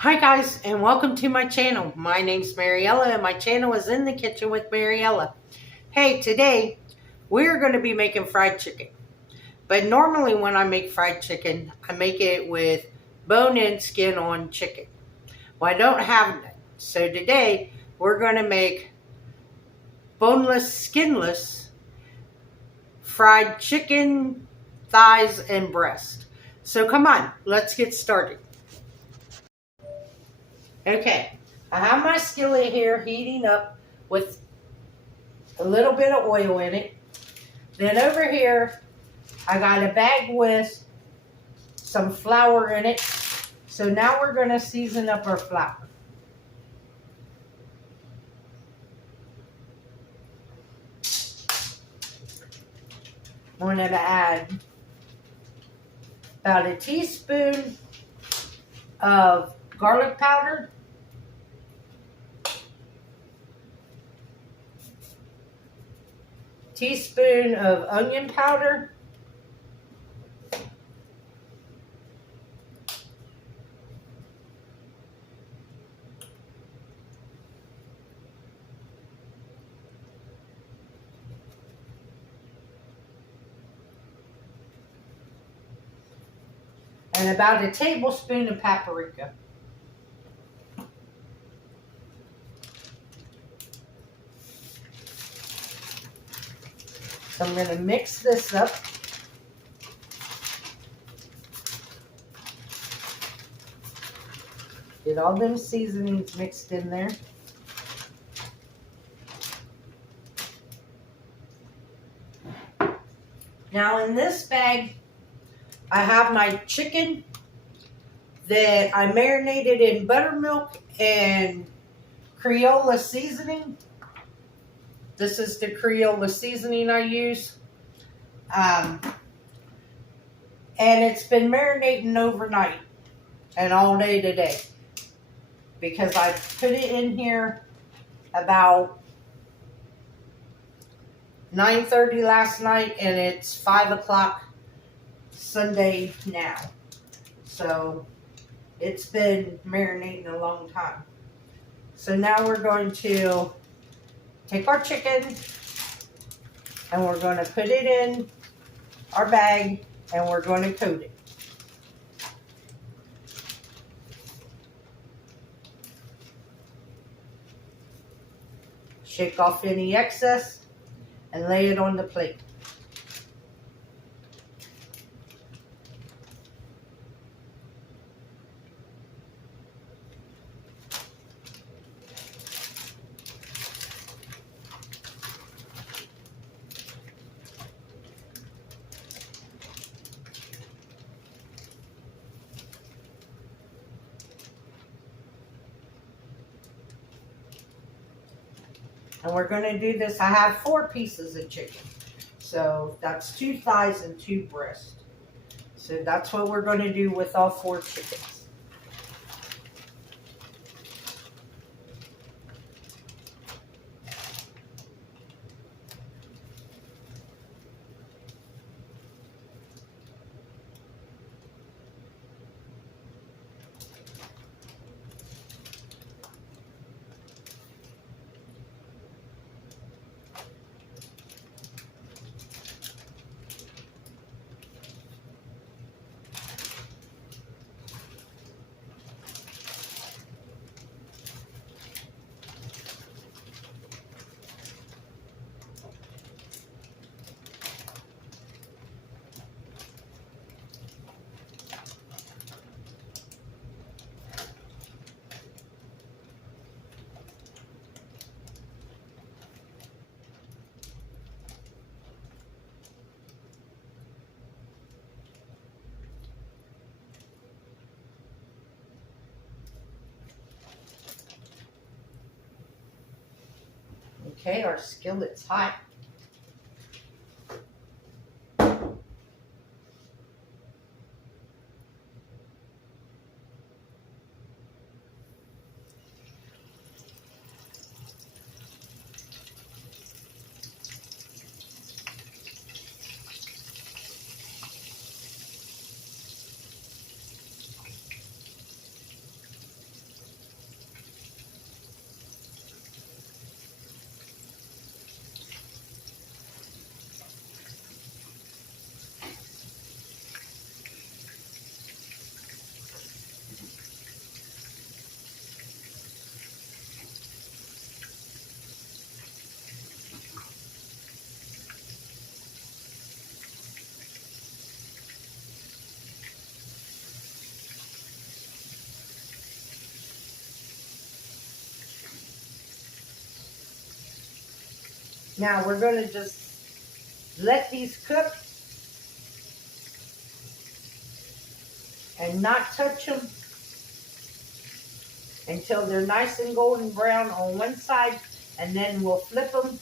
Hi guys, and welcome to my channel. My name's Mariella and my channel is In the Kitchen with Mariella. Hey, today we're going to be making fried chicken. But normally when I make fried chicken, I make it with bone-in skin-on chicken. Well, I don't have that. So today we're going to make boneless skinless fried chicken thighs and breast. So come on, let's get started. Okay, I have my skillet here heating up with a little bit of oil in it. Then over here, I got a bag with some flour in it. So now we're going to season up our flour. I'm going to add about a teaspoon of garlic powder. Teaspoon of onion powder. And about a tablespoon of paprika. So I'm going to mix this up. Get all them seasonings mixed in there. Now in this bag, I have my chicken that I marinated in buttermilk and Crayola seasoning. This is the Crayola seasoning I use. And it's been marinating overnight and all day today. Because I put it in here about 9:30 last night and it's 5 o'clock Sunday now. So it's been marinating a long time. So now we're going to take our chicken and we're going to put it in our bag and we're going to coat it. Shake off any excess and lay it on the plate. And we're going to do this. I have 4 pieces of chicken. So that's 2 thighs and 2 breasts. So that's what we're going to do with all 4 chickens. Okay, our skillet's hot. Now we're going to just let these cook and not touch them until they're nice and golden brown on one side, and then we'll flip them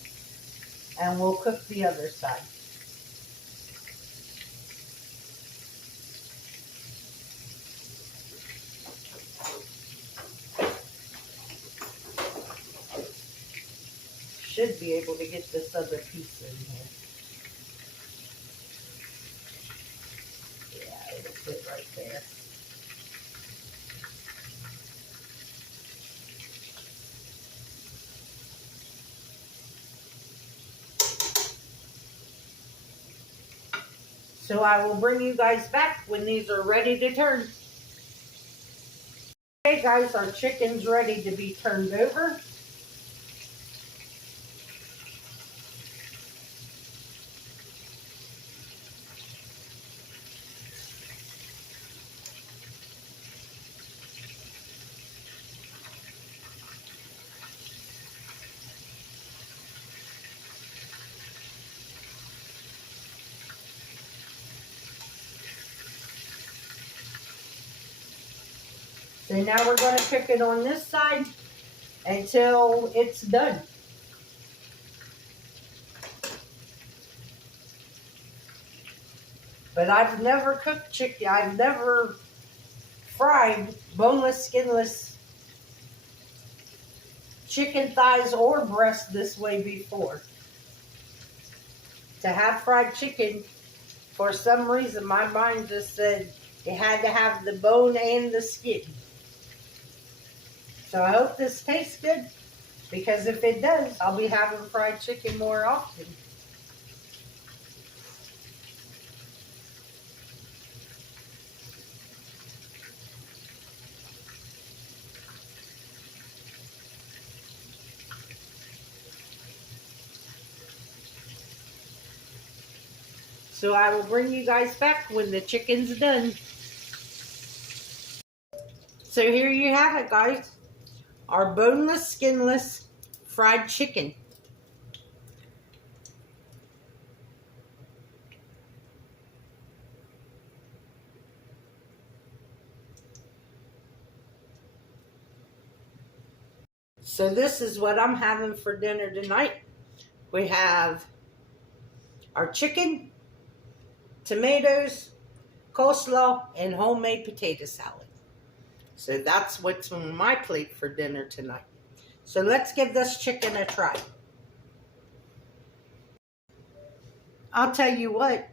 and we'll cook the other side. Should be able to get this other piece in here. Yeah, it'll fit right there. So I will bring you guys back when these are ready to turn. Okay guys, our chicken's ready to be turned over. So now we're going to cook it on this side until it's done. But I've never cooked chicken. I've never fried boneless, skinless chicken thighs or breast this way before. To have fried chicken, for some reason my mind just said it had to have the bone and the skin. So I hope this tastes good, because if it does, I'll be having fried chicken more often. So I will bring you guys back when the chicken's done. So here you have it, guys. Our boneless, skinless fried chicken. So this is what I'm having for dinner tonight. We have our chicken, tomatoes, coleslaw, and homemade potato salad. So that's what's on my plate for dinner tonight. So let's give this chicken a try. I'll tell you what,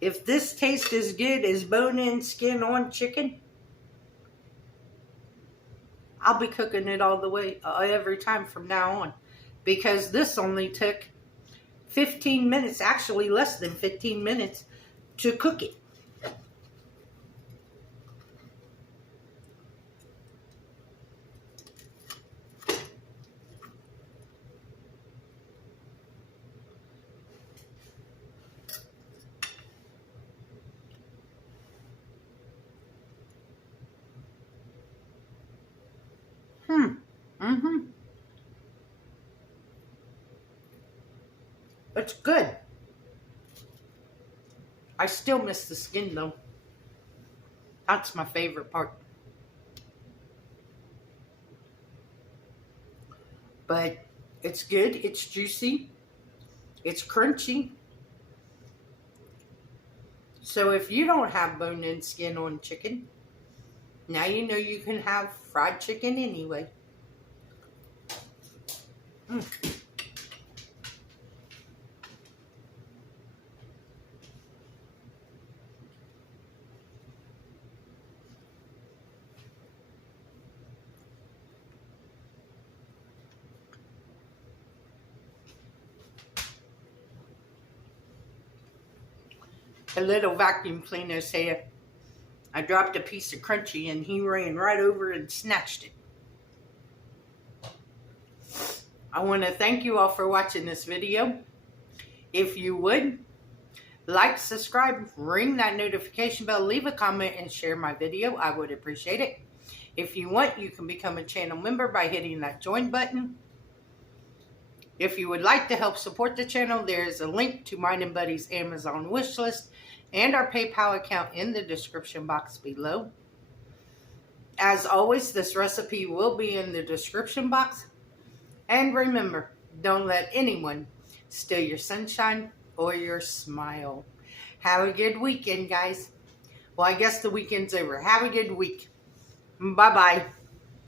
if this tastes as good as bone-in, skin-on chicken, I'll be cooking it all the way, every time from now on. Because this only took 15 minutes, actually less than 15 minutes, to cook it. It's good. I still miss the skin though. That's my favorite part. But it's good, it's juicy, it's crunchy. So if you don't have bone-in, skin-on chicken, now you know you can have fried chicken anyway. A little vacuum cleaner said I dropped a piece of crunchy and he ran right over and snatched it. I want to thank you all for watching this video. If you would, like, subscribe, ring that notification bell, leave a comment, and share my video. I would appreciate it. If you want, you can become a channel member by hitting that join button. If you would like to help support the channel, there's a link to mine and Buddy's Amazon wish list and our PayPal account in the description box below. As always, this recipe will be in the description box. And remember, don't let anyone steal your sunshine or your smile. Have a good weekend, guys. Well, I guess the weekend's over. Have a good week. Bye-bye.